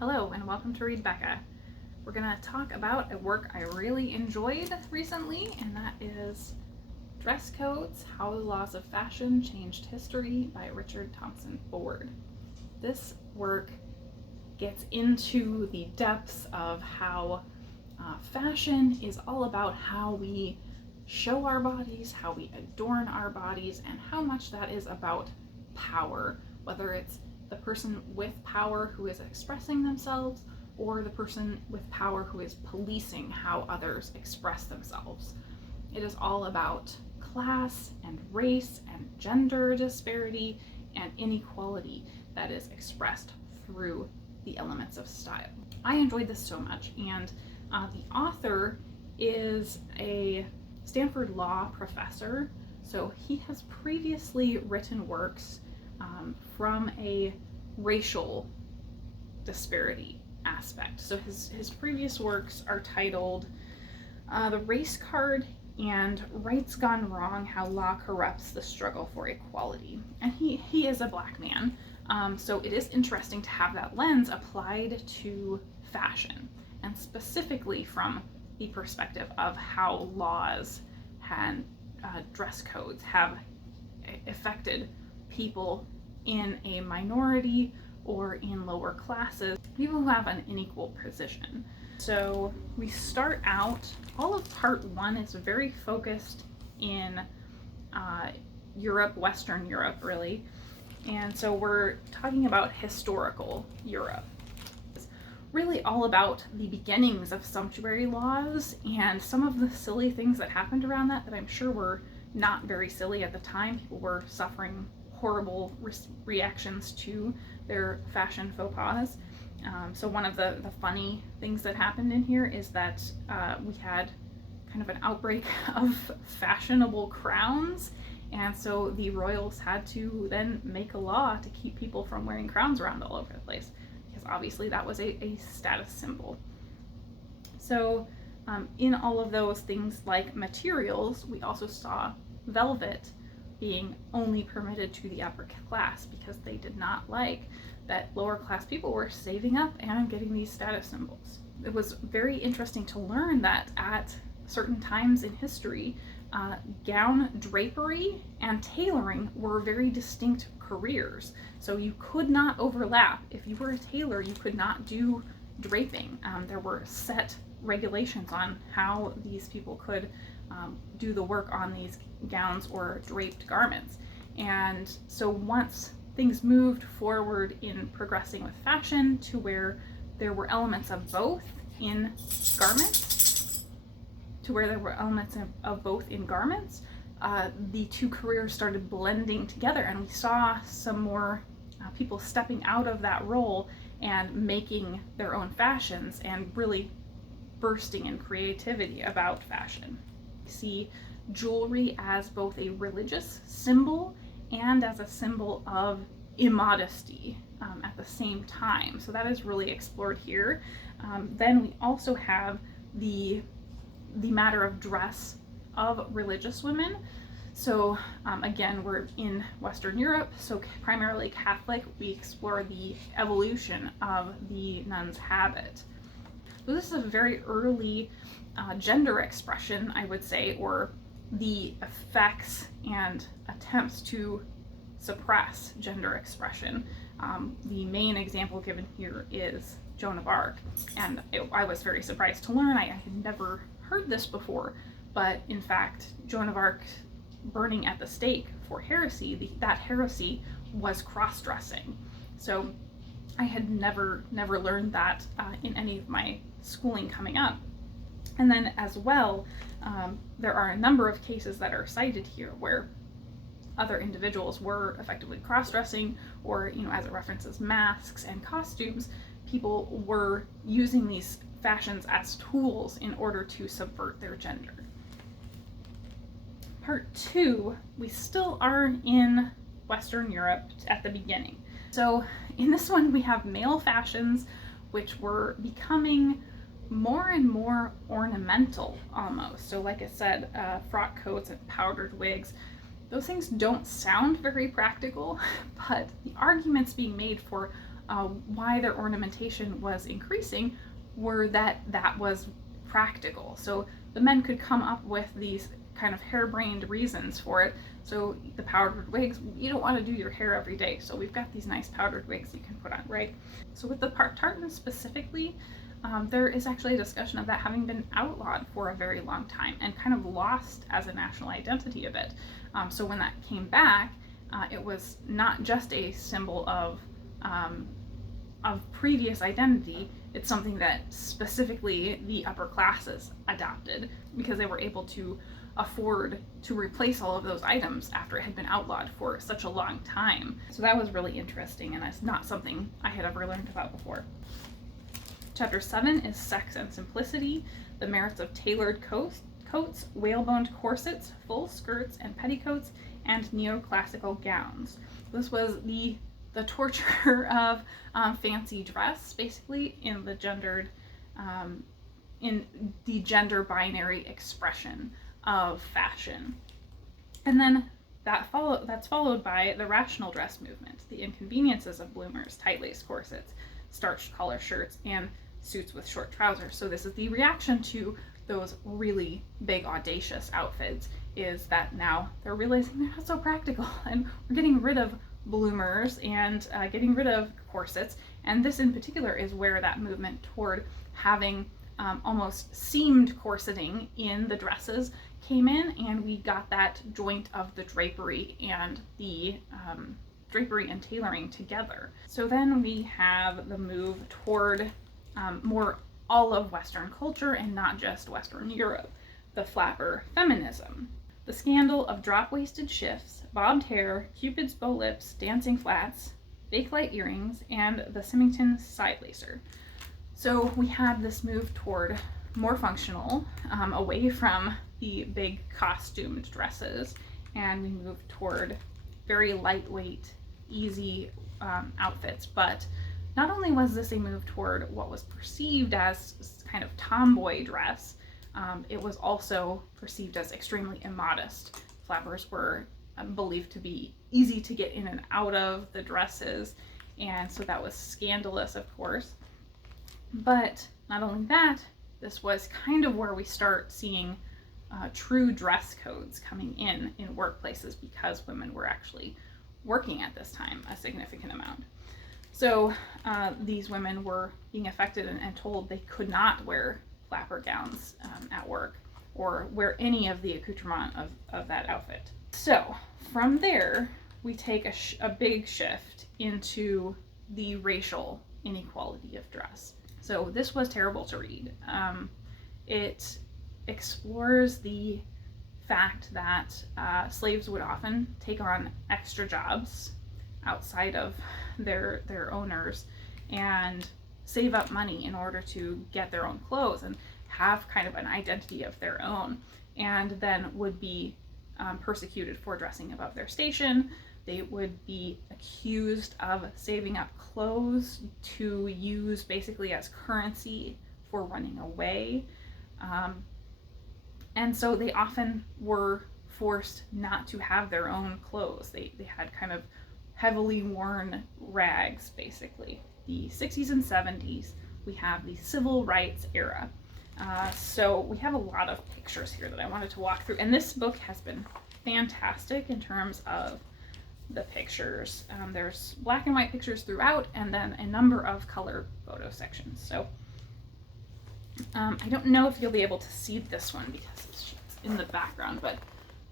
Hello and welcome to Read Becca. We're going to talk about a work I really enjoyed recently, and that is Dress Codes: How the Laws of Fashion Changed History by Richard Thompson Ford. This work gets into the depths of how fashion is all about how we show our bodies, how we adorn our bodies, and how much that is about power, whether it's the person with power who is expressing themselves or the person with power who is policing how others express themselves. It is all about class and race and gender disparity and inequality that is expressed through the elements of style. I enjoyed this so much, and the author is a Stanford law professor, so he has previously written works from a racial disparity aspect. So his previous works are titled The Race Card and Rights Gone Wrong: How Law Corrupts the Struggle for Equality. And he is a black man, so it is interesting to have that lens applied to fashion, and specifically from the perspective of how laws and dress codes have affected people in a minority or in lower classes, people who have an unequal position. So we start out, all of part one is very focused in Europe, Western Europe really, and so we're talking about historical Europe. It's really all about the beginnings of sumptuary laws and some of the silly things that happened around that I'm sure were not very silly at the time. People were suffering horrible reactions to their fashion faux pas. So one of the funny things that happened in here is that we had kind of an outbreak of fashionable crowns, and so the royals had to then make a law to keep people from wearing crowns around all over the place, because obviously that was a status symbol. So in all of those things like materials, we also saw velvet being only permitted to the upper class because they did not like that lower class people were saving up and getting these status symbols. It was very interesting to learn that at certain times in history, gown drapery and tailoring were very distinct careers. So you could not overlap. If you were a tailor, you could not do draping. There were set regulations on how these people could do the work on these gowns or draped garments. And so once things moved forward in progressing with fashion to where there were elements of both in garments, the two careers started blending together, and we saw some more people stepping out of that role and making their own fashions and really bursting in creativity about fashion. We see jewelry as both a religious symbol and as a symbol of immodesty at the same time. So that is really explored here. Then we also have the matter of dress of religious women. So again, we're in Western Europe, so primarily Catholic. We explore the evolution of the nun's habit. So this is a very early gender expression, I would say, or the effects and attempts to suppress gender expression. The main example given here is Joan of Arc, and I was very surprised to learn, I had never heard this before, but in fact Joan of Arc burning at the stake for heresy, that heresy was cross-dressing. So I had never learned that in any of my schooling coming up. And then as well, there are a number of cases that are cited here where other individuals were effectively cross-dressing, or, as it references masks and costumes, people were using these fashions as tools in order to subvert their gender. Part two, we still are in Western Europe at the beginning. So in this one, we have male fashions, which were becoming more and more ornamental almost. So like I said, frock coats and powdered wigs, those things don't sound very practical, but the arguments being made for why their ornamentation was increasing were that was practical. So the men could come up with these kind of harebrained reasons for it. So the powdered wigs, you don't want to do your hair every day, so we've got these nice powdered wigs you can put on, right? So with the tartans specifically, there is actually a discussion of that having been outlawed for a very long time and kind of lost as a national identity a bit. So when that came back, it was not just a symbol of previous identity. It's something that specifically the upper classes adopted because they were able to afford to replace all of those items after it had been outlawed for such a long time. So that was really interesting, and that's not something I had ever learned about before. Chapter 7 is Sex and Simplicity, the merits of tailored coats, whaleboned corsets, full skirts and petticoats, and neoclassical gowns. This was the torture of fancy dress, basically, in the gender binary expression of fashion. And then that's followed by the rational dress movement, the inconveniences of bloomers, tight-laced corsets, starched collar shirts, and suits with short trousers. So this is the reaction to those really big, audacious outfits, is that now they're realizing they're not so practical, and we're getting rid of bloomers and getting rid of corsets. And this in particular is where that movement toward having almost seamed corseting in the dresses came in, and we got that joint of the drapery and the drapery and tailoring together. So then we have the move toward more all of Western culture and not just Western Europe, the flapper feminism. The scandal of drop-waisted shifts, bobbed hair, Cupid's bow lips, dancing flats, bakelite earrings, and the Symington side lacer. So we had this move toward more functional, away from the big costumed dresses, and we moved toward very lightweight, easy outfits. But not only was this a move toward what was perceived as kind of tomboy dress, it was also perceived as extremely immodest. Flappers were believed to be easy to get in and out of the dresses, and so that was scandalous, of course. But not only that, this was kind of where we start seeing true dress codes coming in workplaces, because women were actually working at this time a significant amount. So these women were being affected and told they could not wear flapper gowns at work or wear any of the accoutrement of that outfit. So from there, we take a big shift into the racial inequality of dress. So this was terrible to read. It explores the fact that slaves would often take on extra jobs outside of their owners and save up money in order to get their own clothes and have kind of an identity of their own, and then would be persecuted for dressing above their station. They would be accused of saving up clothes to use basically as currency for running away. And so they often were forced not to have their own clothes. They had kind of heavily worn rags, basically. The 60s and 70s, we have the civil rights era. So we have a lot of pictures here that I wanted to walk through. And this book has been fantastic in terms of the pictures. There's black and white pictures throughout, and then a number of color photo sections. So I don't know if you'll be able to see this one because it's in the background, but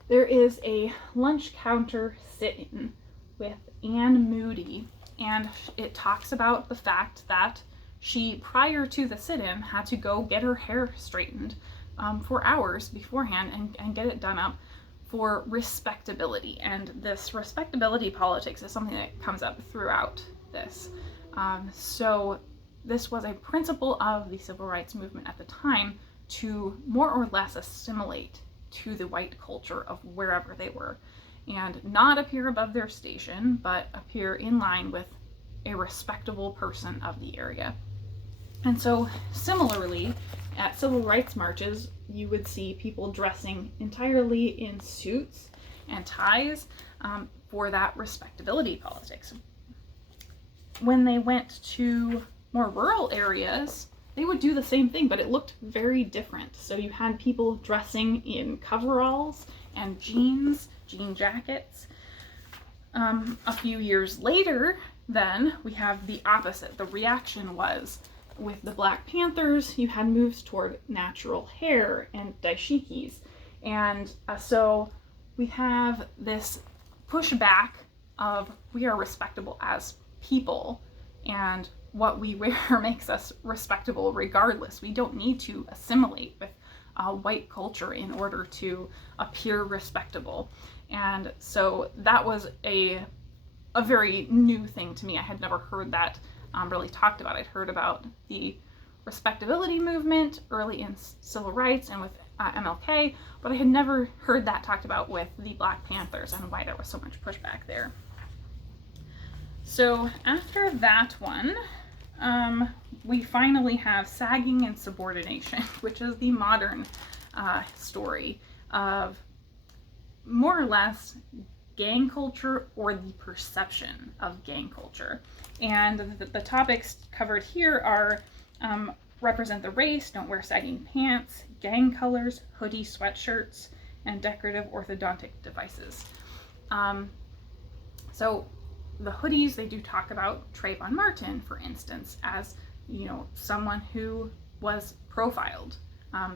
there is a lunch counter sit-in with Anne Moody, and it talks about the fact that she, prior to the sit-in, had to go get her hair straightened for hours beforehand and get it done up for respectability. And this respectability politics is something that comes up throughout this. So this was a principle of the civil rights movement at the time to more or less assimilate to the white culture of wherever they were, and not appear above their station, but appear in line with a respectable person of the area. And so similarly, at civil rights marches, you would see people dressing entirely in suits and ties for that respectability politics. when they went to more rural areas, they would do the same thing, but it looked very different. So you had people dressing in coveralls and jeans, jean jackets. A few years later, then, we have the opposite. The reaction was, with the Black Panthers, you had moves toward natural hair and dashikis. And so we have this pushback of we are respectable as people, and what we wear makes us respectable regardless. We don't need to assimilate with white culture in order to appear respectable. And so that was a very new thing to me. I had never heard that really talked about. I'd heard about the respectability movement early in civil rights and with MLK, but I had never heard that talked about with the Black Panthers and why there was so much pushback there. So after that one, we finally have sagging and subordination, which is the modern story of more or less gang culture, or the perception of gang culture. And the topics covered here are represent the race, don't wear sagging pants, gang colors, hoodie sweatshirts, and decorative orthodontic devices. So the hoodies, they do talk about Trayvon Martin, for instance, as, you know, someone who was profiled.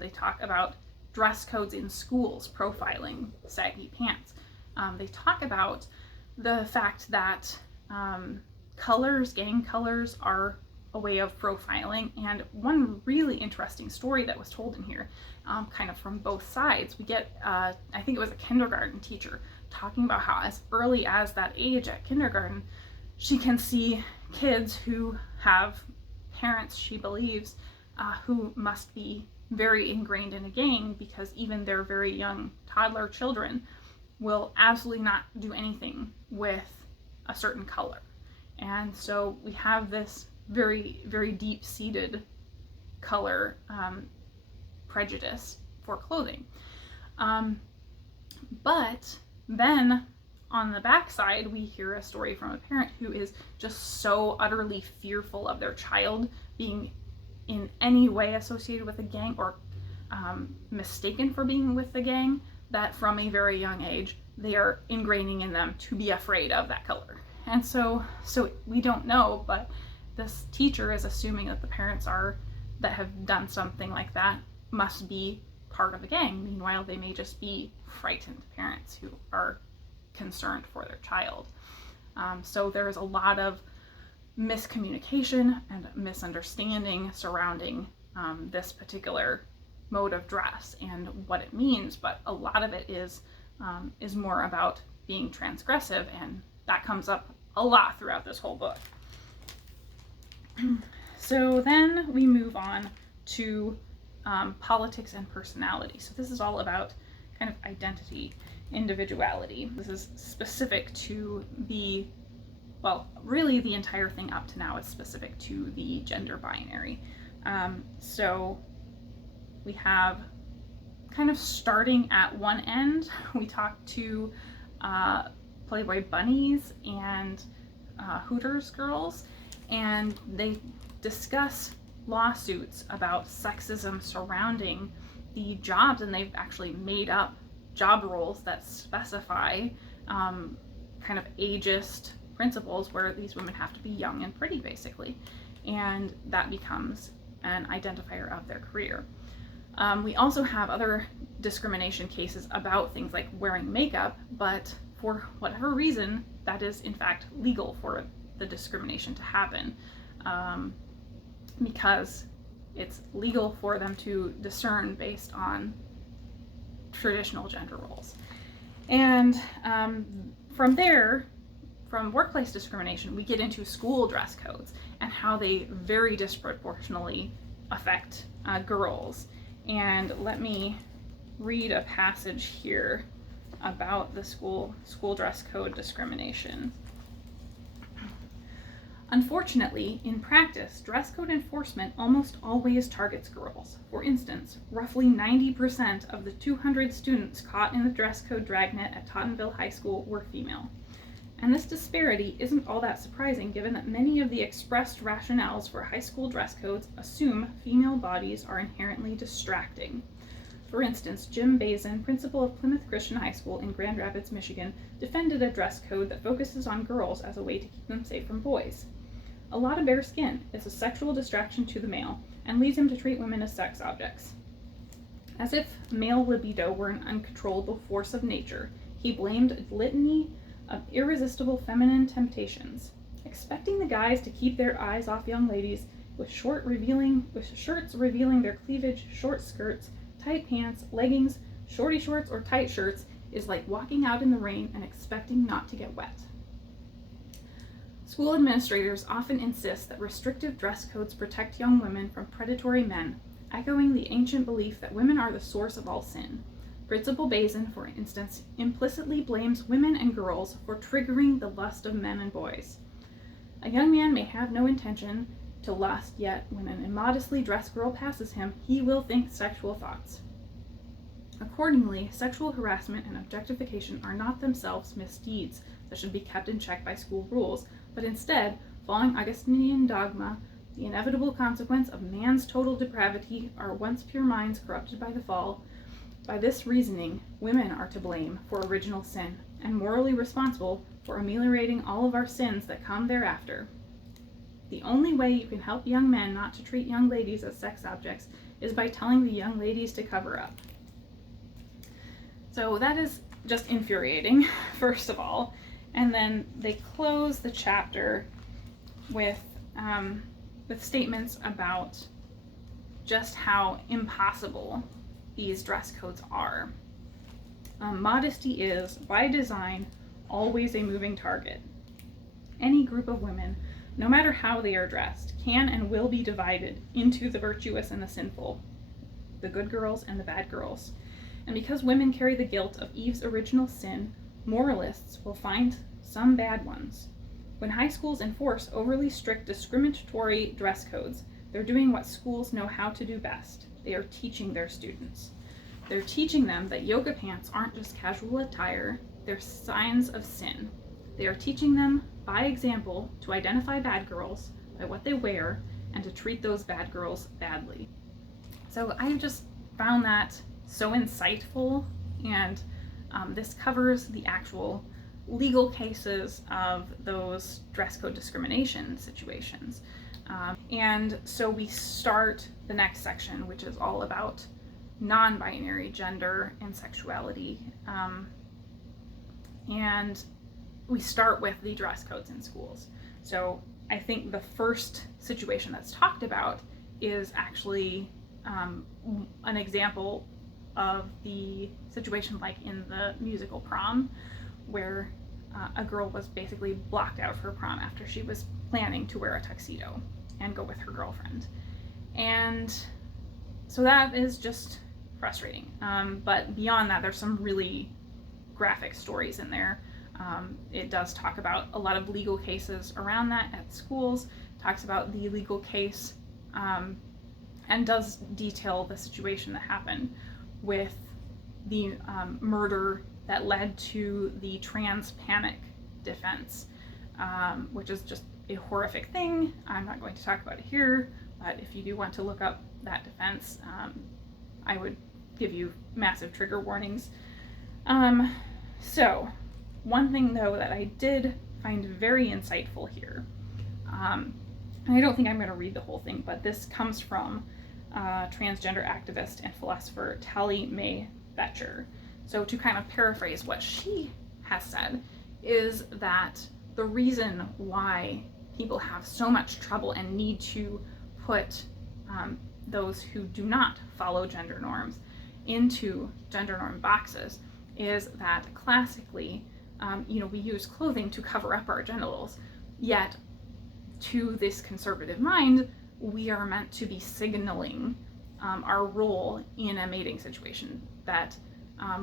They talk about dress codes in schools profiling saggy pants. They talk about the fact that colors, gang colors, are a way of profiling. And one really interesting story that was told in here, kind of from both sides, we get, I think it was a kindergarten teacher talking about how as early as that age at kindergarten, she can see kids who have parents, she believes, who must be very ingrained in a gang, because even their very young toddler children will absolutely not do anything with a certain color. And so we have this very, very deep-seated color prejudice for clothing. But then on the backside, we hear a story from a parent who is just so utterly fearful of their child being in any way associated with a gang, or mistaken for being with the gang, that from a very young age, they are ingraining in them to be afraid of that color. And so we don't know, but this teacher is assuming that the parents that have done something like that must be part of a gang. Meanwhile, they may just be frightened parents who are concerned for their child. So there's a lot of miscommunication and misunderstanding surrounding this particular mode of dress and what it means, but a lot of it is more about being transgressive, and that comes up a lot throughout this whole book. So then we move on to politics and personality. So this is all about kind of identity, individuality. This is specific to really the entire thing up to now is specific to the gender binary. So we have kind of starting at one end, we talk to Playboy bunnies and Hooters girls, and they discuss lawsuits about sexism surrounding the jobs, and they've actually made up job roles that specify kind of ageist principles where these women have to be young and pretty, basically, and that becomes an identifier of their career. We also have other discrimination cases about things like wearing makeup, but for whatever reason, that is in fact legal for the discrimination to happen, because it's legal for them to discern based on traditional gender roles. And from there, from workplace discrimination, we get into school dress codes and how they very disproportionately affect girls. And let me read a passage here about the school dress code discrimination. Unfortunately, in practice, dress code enforcement almost always targets girls. For instance, roughly 90% of the 200 students caught in the dress code dragnet at Tottenville High School were female. And this disparity isn't all that surprising given that many of the expressed rationales for high school dress codes assume female bodies are inherently distracting. For instance, Jim Bazin, principal of Plymouth Christian High School in Grand Rapids, Michigan, defended a dress code that focuses on girls as a way to keep them safe from boys. A lot of bare skin is a sexual distraction to the male and leads him to treat women as sex objects. As if male libido were an uncontrollable force of nature, he blamed a litany of irresistible feminine temptations, expecting the guys to keep their eyes off young ladies with shirts revealing their cleavage, short skirts, tight pants, leggings, shorty shorts, or tight shirts is like walking out in the rain and expecting not to get wet. School administrators often insist that restrictive dress codes protect young women from predatory men, echoing the ancient belief that women are the source of all sin. Principal Bazin, for instance, implicitly blames women and girls for triggering the lust of men and boys. A young man may have no intention to lust, yet when an immodestly dressed girl passes him, he will think sexual thoughts. Accordingly, sexual harassment and objectification are not themselves misdeeds that should be kept in check by school rules, but instead, following Augustinian dogma, the inevitable consequence of man's total depravity are once pure minds corrupted by the fall. By this reasoning, women are to blame for original sin, and morally responsible for ameliorating all of our sins that come thereafter. The only way you can help young men not to treat young ladies as sex objects is by telling the young ladies to cover up. So that is just infuriating, first of all. And then they close the chapter with statements about just how impossible these dress codes are. Modesty is, by design, always a moving target. Any group of women, no matter how they are dressed, can and will be divided into the virtuous and the sinful, the good girls and the bad girls. And because women carry the guilt of Eve's original sin, moralists will find some bad ones. When high schools enforce overly strict discriminatory dress codes, they're doing what schools know how to do best. They are teaching their students. They're teaching them that yoga pants aren't just casual attire, they're signs of sin. They are teaching them, by example, to identify bad girls by what they wear and to treat those bad girls badly. So I just found that so insightful, and this covers the actual legal cases of those dress code discrimination situations. And so we start the next section, which is all about non-binary gender and sexuality. And we start with the dress codes in schools. So I think the first situation that's talked about is actually an example of the situation like in the musical Prom, where a girl was basically blocked out for prom after she was planning to wear a tuxedo and go with her girlfriend. And so that is just frustrating. But beyond that, there's some really graphic stories in there. It does talk about a lot of legal cases around that at schools, talks about the legal case, and does detail the situation that happened with the murder that led to the trans panic defense, which is just a horrific thing. I'm not going to talk about it here, but if you do want to look up that defense, I would give you massive trigger warnings. So one thing though that I did find very insightful here, and I don't think I'm going to read the whole thing, but this comes from transgender activist and philosopher Tally Mae Betcher. So to kind of paraphrase what she has said is that the reason why people have so much trouble and need to put those who do not follow gender norms into gender norm boxes is that classically, we use clothing to cover up our genitals, yet to this conservative mind, we are meant to be signaling our role in a mating situation, that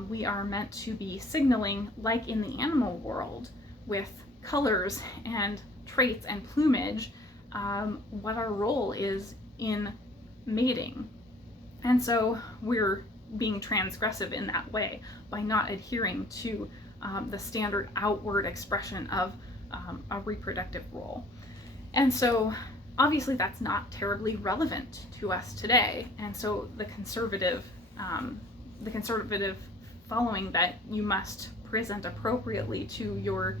we are meant to be signaling, like in the animal world, with colors and traits and plumage, what our role is in mating. And so we're being transgressive in that way by not adhering to the standard outward expression of a reproductive role. And so obviously that's not terribly relevant to us today. And so the conservative following that you must present appropriately to your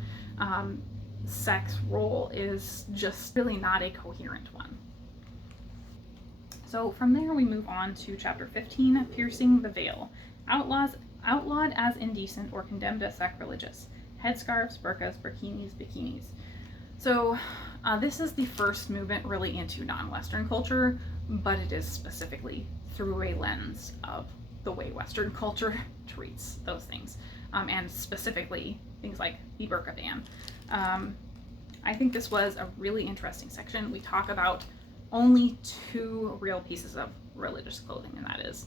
sex role is just really not a coherent one. So from there we move on to chapter 15, piercing the veil. Outlawed as indecent or condemned as sacrilegious. Headscarves, burqas, bikinis. So this is the first movement really into non-Western culture, but it is specifically through a lens of the way Western culture treats those things, and specifically things like the burqa ban. I think this was a really interesting section. We talk about only two real pieces of religious clothing, and that is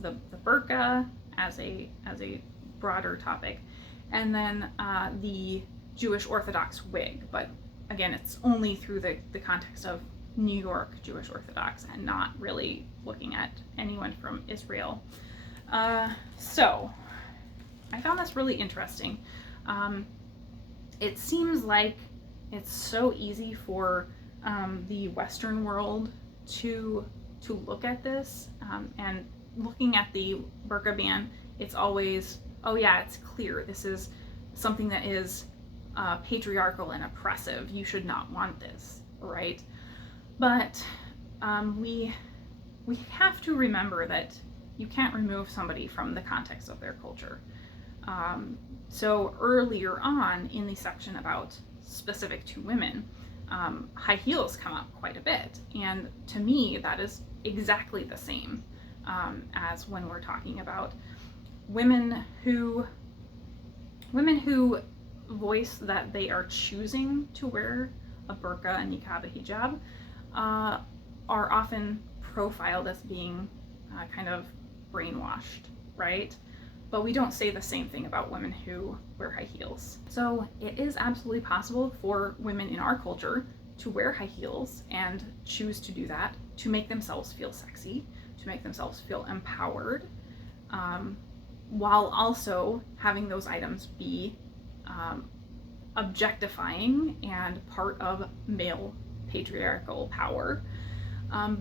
the burqa as a broader topic, and then the Jewish Orthodox wig. But again, it's only through the context of New York Jewish Orthodox and not really looking at anyone from Israel. So I found this really interesting. It seems like it's so easy for the Western world to look at this, and looking at the burqa ban, it's always, oh yeah, it's clear this is something that is patriarchal and oppressive. You should not want this, right? But we have to remember that you can't remove somebody from the context of their culture. So earlier on in the section about specific to women, high heels come up quite a bit, and to me that is exactly the same as when we're talking about women who voice that they are choosing to wear a burqa, a niqab, a hijab, are often profiled as being kind of brainwashed, right? But we don't say the same thing about women who wear high heels. So it is absolutely possible for women in our culture to wear high heels and choose to do that, to make themselves feel sexy, to make themselves feel empowered, while also having those items be objectifying and part of male patriarchal power.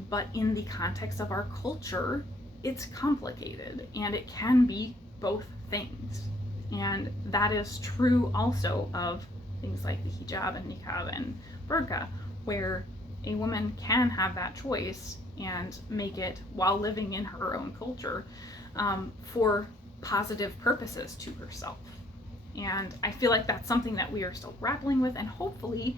But in the context of our culture, it's complicated, and it can be both things. And that is true also of things like the hijab and niqab and burqa, where a woman can have that choice and make it while living in her own culture for positive purposes to herself. And I feel like that's something that we are still grappling with, and hopefully,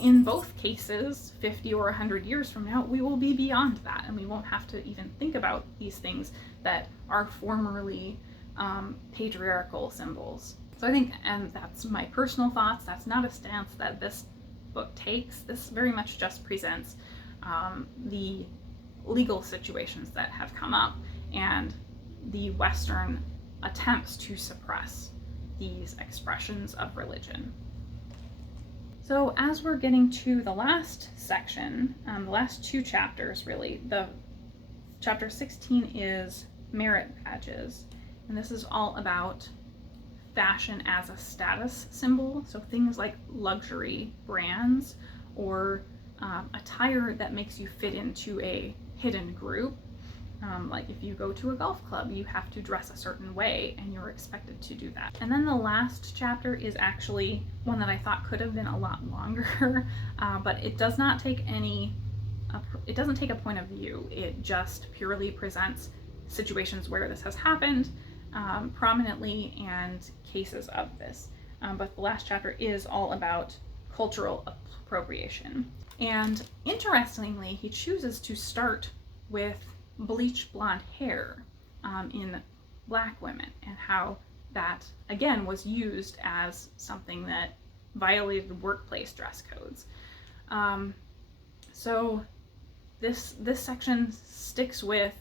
in both cases, 50 or 100 years from now, we will be beyond that, and we won't have to even think about these things that are formerly patriarchal symbols. So I think, and that's my personal thoughts, that's not a stance that this book takes. This very much just presents the legal situations that have come up and the Western attempts to suppress these expressions of religion. So as we're getting to the last section, the last two chapters really, the chapter 16 is merit badges, and this is all about fashion as a status symbol. So things like luxury brands or attire that makes you fit into a hidden group. Like if you go to a golf club, you have to dress a certain way and you're expected to do that. And then the last chapter is actually one that I thought could have been a lot longer, but it does not take it doesn't take a point of view. It just purely presents situations where this has happened prominently and cases of this. But the last chapter is all about cultural appropriation. And interestingly, he chooses to start with bleach blonde hair in Black women, and how that again was used as something that violated workplace dress codes. So this section sticks with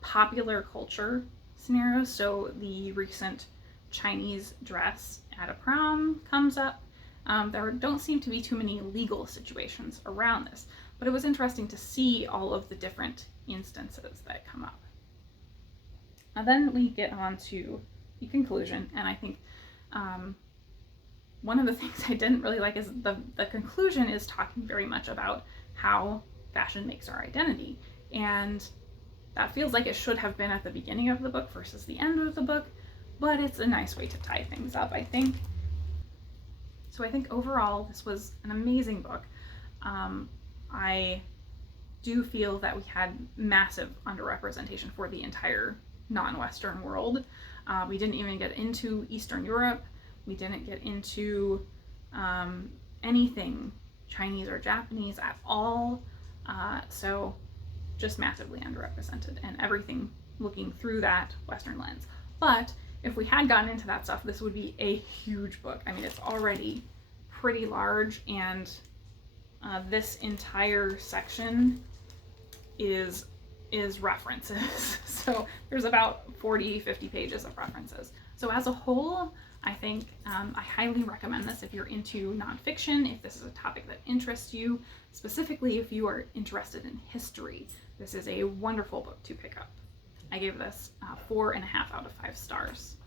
popular culture scenarios. So the recent Chinese dress at a prom comes up. There don't seem to be too many legal situations around this, but it was interesting to see all of the different instances that come up. And then we get on to the conclusion. And I think one of the things I didn't really like is the conclusion is talking very much about how fashion makes our identity. And that feels like it should have been at the beginning of the book versus the end of the book, but it's a nice way to tie things up, I think. So I think overall this was an amazing book. I do feel that we had massive underrepresentation for the entire non-Western world. We didn't even get into Eastern Europe. We didn't get into anything Chinese or Japanese at all. So just massively underrepresented, and everything looking through that Western lens. But if we had gotten into that stuff, this would be a huge book. I mean, it's already pretty large, and this entire section is references. So there's about 40-50 pages of references. So as a whole, I think I highly recommend this if you're into nonfiction, if this is a topic that interests you, specifically if you are interested in history. This is a wonderful book to pick up. I gave this 4.5 out of 5 stars.